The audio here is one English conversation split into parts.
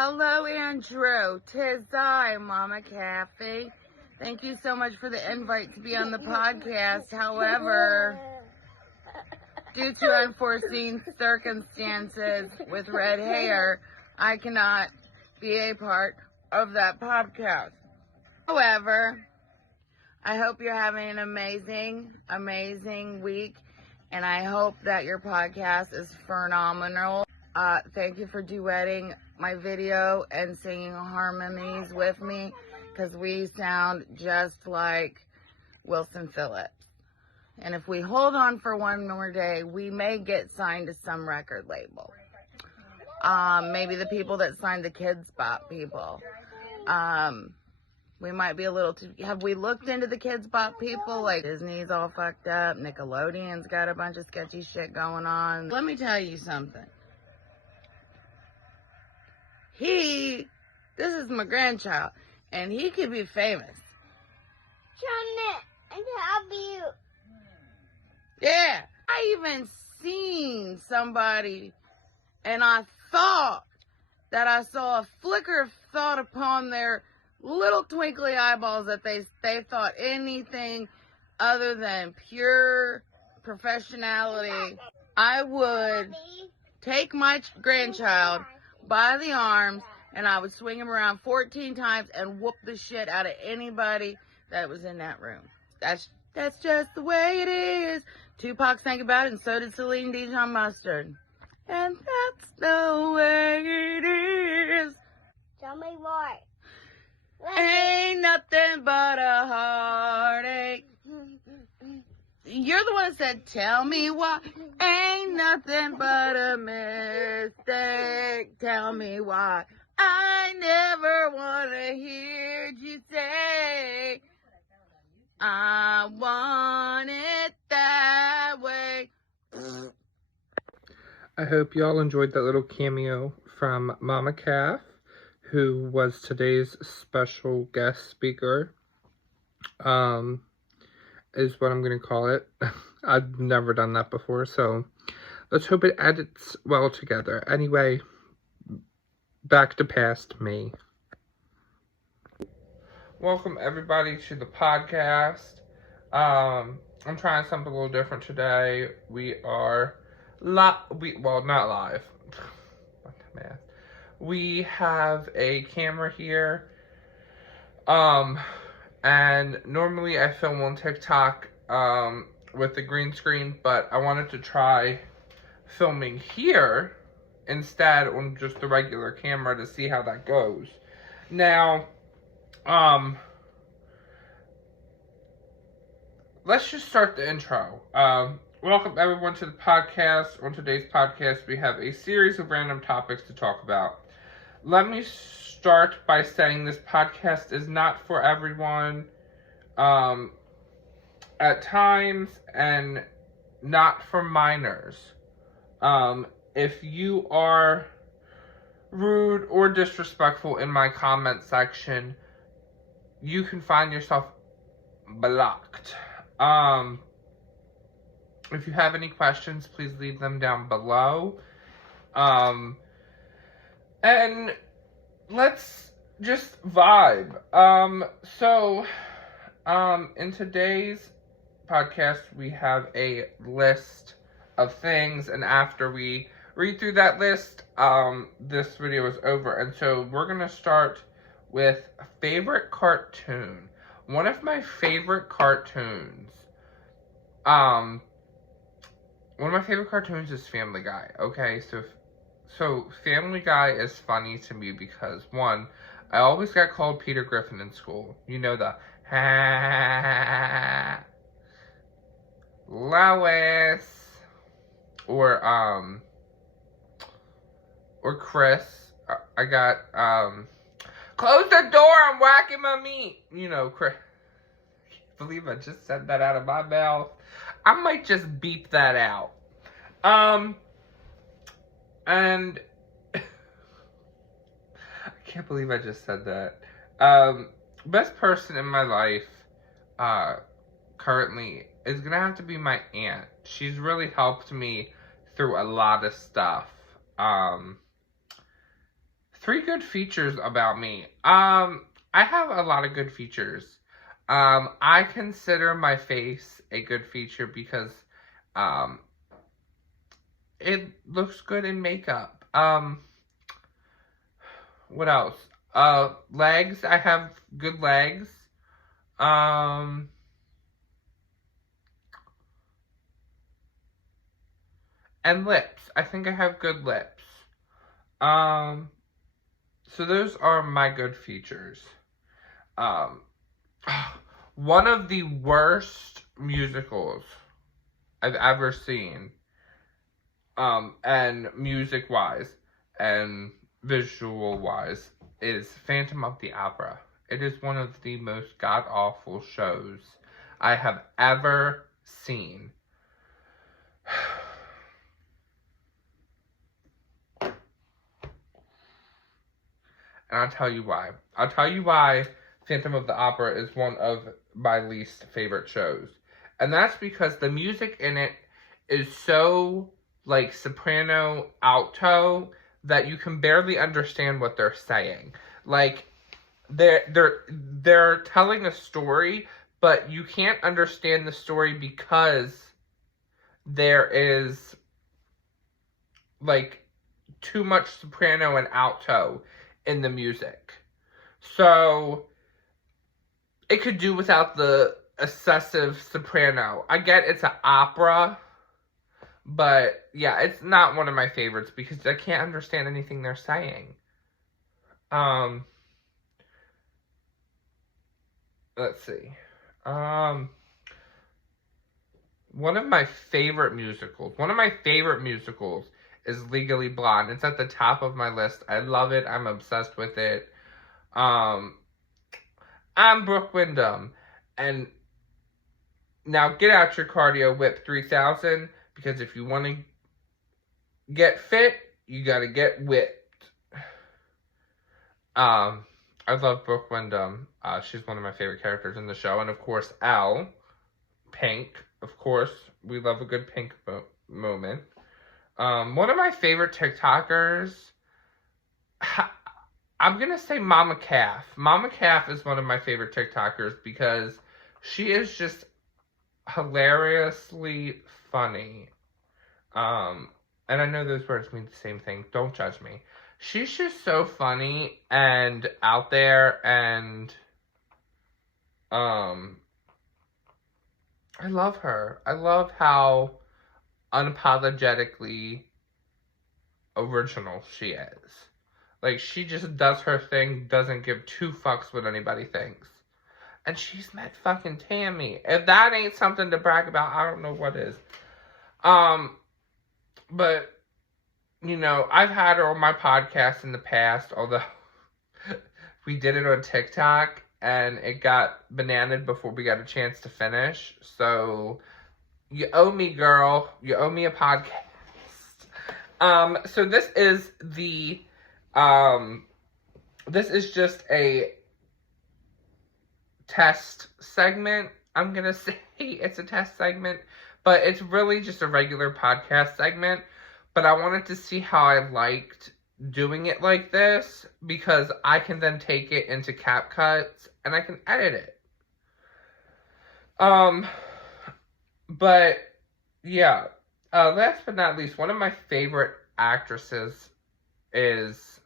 Hello, Andrew. 'Tis I, Mama Kathy. Thank you so much for the invite to be on the podcast. However, due to unforeseen circumstances with red hair, I cannot be a part of that podcast. However, I hope you're having an amazing week, and I hope that your podcast is phenomenal. Thank you for duetting my video and singing harmonies with me, because we sound just like Wilson Phillips. And if we hold on for one more day, we may get signed to some record label. Maybe the people that signed the Kids Bop people. We might be a little too... Have we looked into the Kids Bop people? Like, Disney's all fucked up. Nickelodeon's got a bunch of sketchy shit going on. Let me tell you something. This is my grandchild, and he could be famous. Janet, I can help you. Yeah. I even seen somebody, and I thought that I saw a flicker of thought upon their little twinkly eyeballs that they thought anything other than pure professionality. I would take my grandchild by the arms, and I would swing him around 14 times and whoop the shit out of anybody that was in that room. That's just the way it is. Tupac sang about it, and so did Celine Dion Mustard. And that's the way it is. Tell me why. Ain't nothing but a heartache. You're the one that said, tell me why. Ain't nothing but a mistake. Tell me why. I never want to hear you say, I want it that way. I hope y'all enjoyed that little cameo from Mama Calf, who was today's special guest speaker. Is what I'm going to call it. I've never done that before, so let's hope it edits well together. Anyway, back to past me. Welcome everybody to the podcast. I'm trying something a little different today. We are not live. What the math? We have a camera here. And normally I film on TikTok with the green screen, but I wanted to try filming here instead on just the regular camera to see how that goes. Now, let's just start the intro. Welcome everyone to the podcast. On today's podcast, we have a series of random topics to talk about. Let me start by saying this podcast is not for everyone at times, and not for minors. If you are rude or disrespectful in my comment section, you can find yourself blocked. If you have any questions, please leave them down below. And let's just vibe. In today's podcast, we have a list of things, and after we read through that list, this video is over. And so we're gonna start with favorite cartoon. One of my favorite cartoons, is Family Guy. Okay, so Family Guy is funny to me because, one, I always got called Peter Griffin in school. You know, the Lois, or Chris. I got, close the door, I'm whacking my meat. You know, Chris. I can't believe I just said that out of my mouth. I might just beep that out. And I can't believe I just said that. Best person in my life, currently is gonna have to be my aunt. She's really helped me through a lot of stuff. 3 good features about me. I have a lot of good features. I consider my face a good feature because, it looks good in makeup. What else? Legs. I have good legs. And lips. I think I have good lips. So those are my good features. One of the worst musicals I've ever seen, and music-wise and visual-wise, is Phantom of the Opera. It is one of the most god-awful shows I have ever seen. And I'll tell you why. I'll tell you why Phantom of the Opera is one of my least favorite shows. And that's because the music in it is so, like, soprano, alto, that you can barely understand what they're saying. Like, they're telling a story, but you can't understand the story because there is, like, too much soprano and alto in the music. So it could do without the excessive soprano. I get it's an opera, but yeah, it's not one of my favorites because I can't understand anything they're saying. Let's see. One of my favorite musicals is Legally Blonde. It's at the top of my list. I love it. I'm obsessed with it. I'm Brooke Wyndham. And now get out your cardio whip 3000, because if you want to get fit, you got to get whipped. I love Brooke Wyndham. She's one of my favorite characters in the show. And of course, Elle. Pink. Of course, we love a good Pink moment. One of my favorite TikTokers, I'm going to say Mama Calf. Mama Calf is one of my favorite TikTokers because she is just hilariously funny. And I know those words mean the same thing. Don't judge me. She's just so funny and out there, and I love her. I love how unapologetically original she is. Like, she just does her thing, doesn't give 2 fucks what anybody thinks. And she's met fucking Tammy. If that ain't something to brag about, I don't know what is. But, you know, I've had her on my podcast in the past, although we did it on TikTok, and it got bananaed before we got a chance to finish. So, you owe me, girl. You owe me a podcast. So this is the, this is just a test segment. I'm gonna say it's a test segment, but it's really just a regular podcast segment. But I wanted to see how I liked doing it like this, because I can then take it into CapCut and I can edit it. But yeah, last but not least, one of my favorite actresses is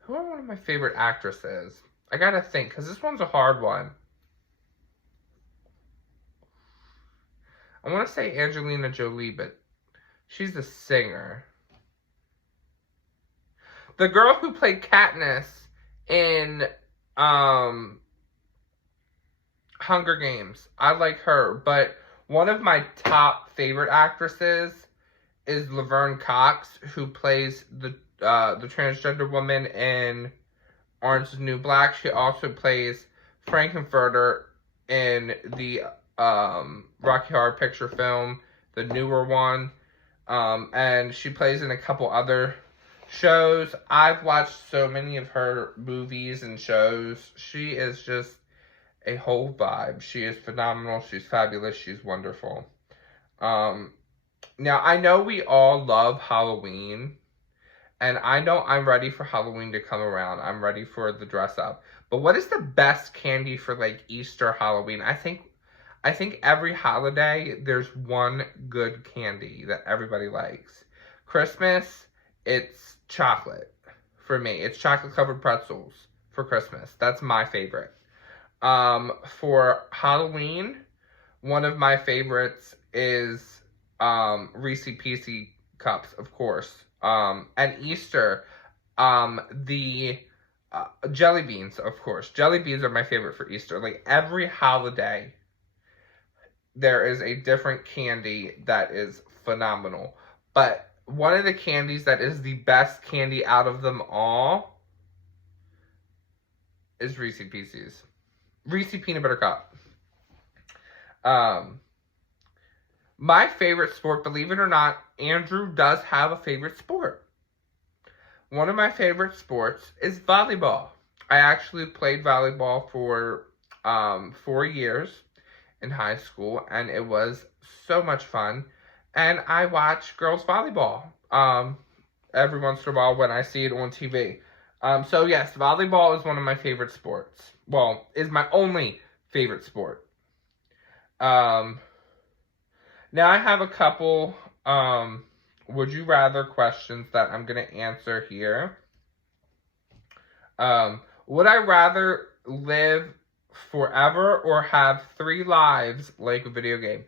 who are one of my favorite actresses? I gotta think, because this one's a hard one. I want to say Angelina Jolie, but she's a singer. The girl who played Katniss in Hunger Games. I like her, but one of my top favorite actresses is Laverne Cox, who plays the transgender woman in Orange is the New Black. She also plays Frankenfurter in the Rocky Horror Picture film, the newer one, and she plays in a couple other shows. I've watched so many of her movies and shows. She is just a whole vibe. She is phenomenal. She's fabulous. She's wonderful. Now, I know we all love Halloween, and I know I'm ready for Halloween to come around. I'm ready for the dress up. But what is the best candy for like Easter, Halloween? I think every holiday there's one good candy that everybody likes. Christmas, it's chocolate for me. It's chocolate covered pretzels for Christmas. That's my favorite. For Halloween, one of my favorites is Reese Pieces cups, of course. And Easter, the jelly beans, of course. Jelly beans are my favorite for Easter. Like every holiday, there is a different candy that is phenomenal. But one of the candies that is the best candy out of them all is Reese Pieces. Reese Peanut Butter Cup. My favorite sport, believe it or not, Andrew does have a favorite sport. One of my favorite sports is volleyball. I actually played volleyball for 4 years in high school, and it was so much fun. And I watch girls volleyball every once in a while when I see it on TV. So yes, volleyball is one of my favorite sports. Well, is my only favorite sport. Now I have a couple would you rather questions that I'm going to answer here. Would I rather live forever or have 3 lives like a video game?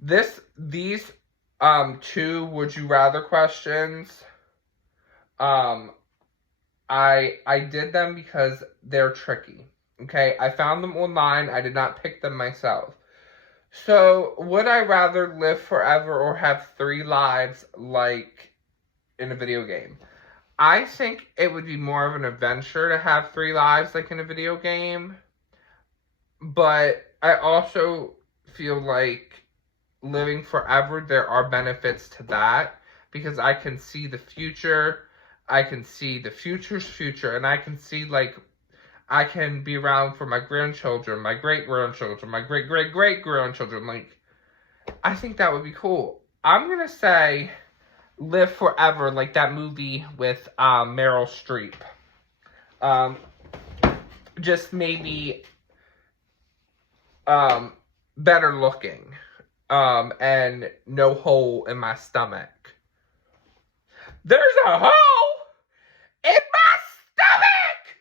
These 2 would you rather questions, I did them because they're tricky. Okay, I found them online. I did not pick them myself. So, would I rather live forever or have 3 lives like in a video game? I think it would be more of an adventure to have 3 lives like in a video game. But I also feel like living forever, there are benefits to that. Because I can see the future. I can see the future's future. And I can see, like, I can be around for my grandchildren, my great-grandchildren, my great-great-great-grandchildren. Like, I think that would be cool. I'm going to say live forever, like that movie with Meryl Streep. Just maybe better looking. And no hole in my stomach. There's a hole in my stomach!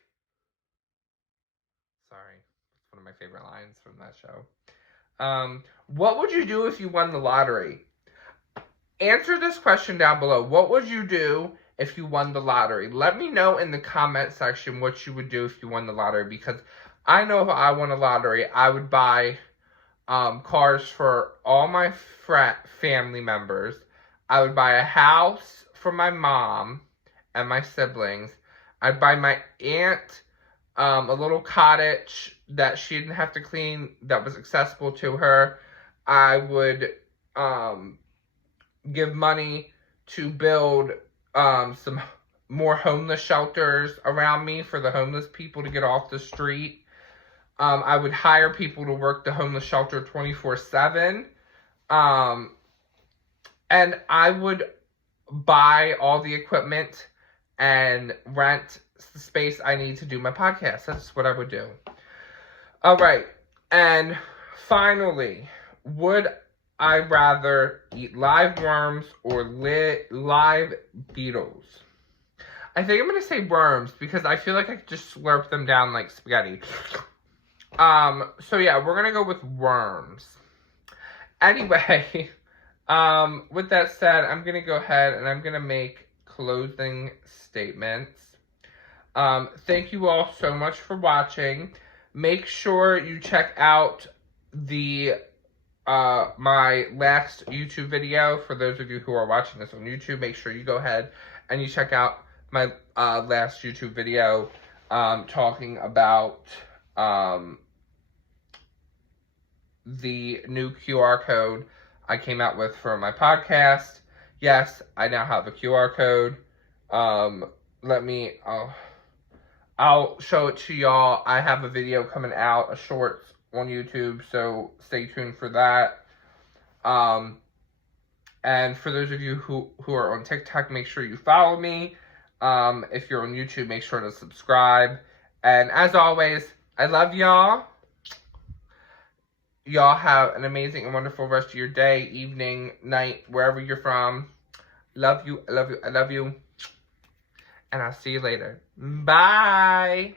Sorry. It's one of my favorite lines from that show. What would you do if you won the lottery? Answer this question down below. What would you do if you won the lottery? Let me know in the comment section what you would do if you won the lottery. Because I know if I won a lottery, I would buy cars for all my family members. I would buy a house for my mom and my siblings. I'd buy my aunt a little cottage that she didn't have to clean, that was accessible to her. I would give money to build some more homeless shelters around me for the homeless people to get off the street. I would hire people to work the homeless shelter 24/7. And I would buy all the equipment and rent the space I need to do my podcast. That's what I would do. All right. And finally, would I rather eat live worms or live beetles? I think I'm going to say worms because I feel like I could just slurp them down like spaghetti. So yeah, we're going to go with worms. Anyway, with that said, I'm going to go ahead and I'm going to make closing statements. Thank you all so much for watching. Make sure you check out the my last YouTube video. For those of you who are watching this on YouTube, make sure you go ahead and you check out my last YouTube video talking about the new QR code I came out with for my podcast. Yes, I now have a QR code. I'll show it to y'all. I have a video coming out, a shorts on YouTube, so stay tuned for that. And for those of you who are on TikTok, make sure you follow me. If you're on YouTube, make sure to subscribe. And as always, I love y'all. Y'all have an amazing and wonderful rest of your day, evening, night, wherever you're from. Love you, I love you, I love you. And I'll see you later. Bye.